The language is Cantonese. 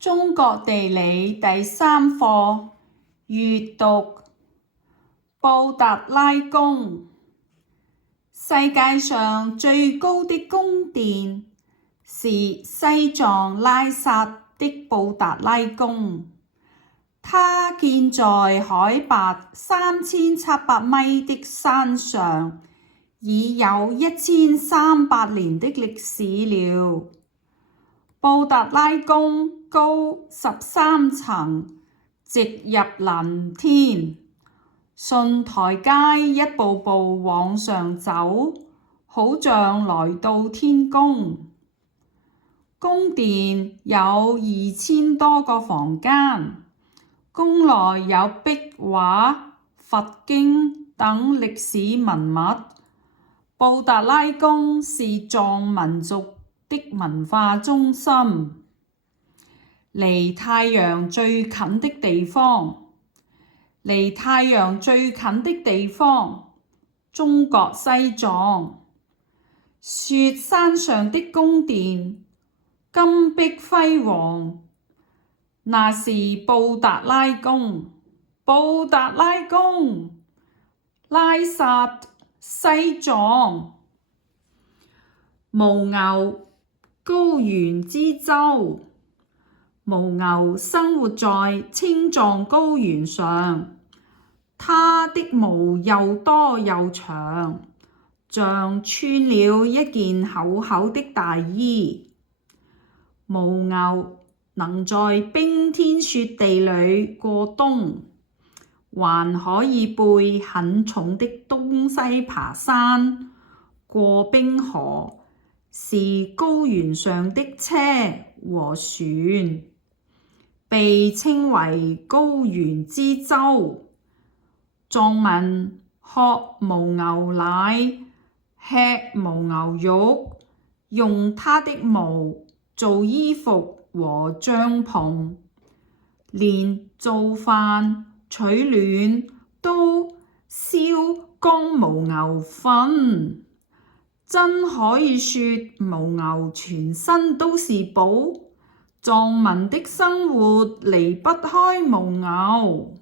中國地理第3課閱讀。布達拉宮。世界上最高的宮殿是西藏拉薩的布達拉宮，它建在海拔3700米的山上，已有1300年的歷史了。布達拉宮高13層，直入藍天，順台階一步步往上走，好像來到天宮。宮殿有2000多個房間，宮內有壁畫、佛經等歷史文物。布達拉宮是藏民族的文化中心。離太陽最近的地方。離太陽最近的地方，中國西藏。雪山上的宮殿，金碧輝煌，那是布達拉宮。布達拉宮，拉薩，西藏。犛牛，高原之州。犛牛生活在青藏高原上，它的毛又多又長，像穿了一件厚厚的大衣。犛牛能在冰天雪地裏過冬，還可以背很重的東西爬山、過冰河，是高原上的車和船，被稱為高原之州。藏民喝犛牛奶，吃犛牛肉，用它的毛做衣服和帳篷，連做飯取暖都燒乾犛牛糞。真可以說犛牛全身都是寶。藏民的生活離不開犛牛。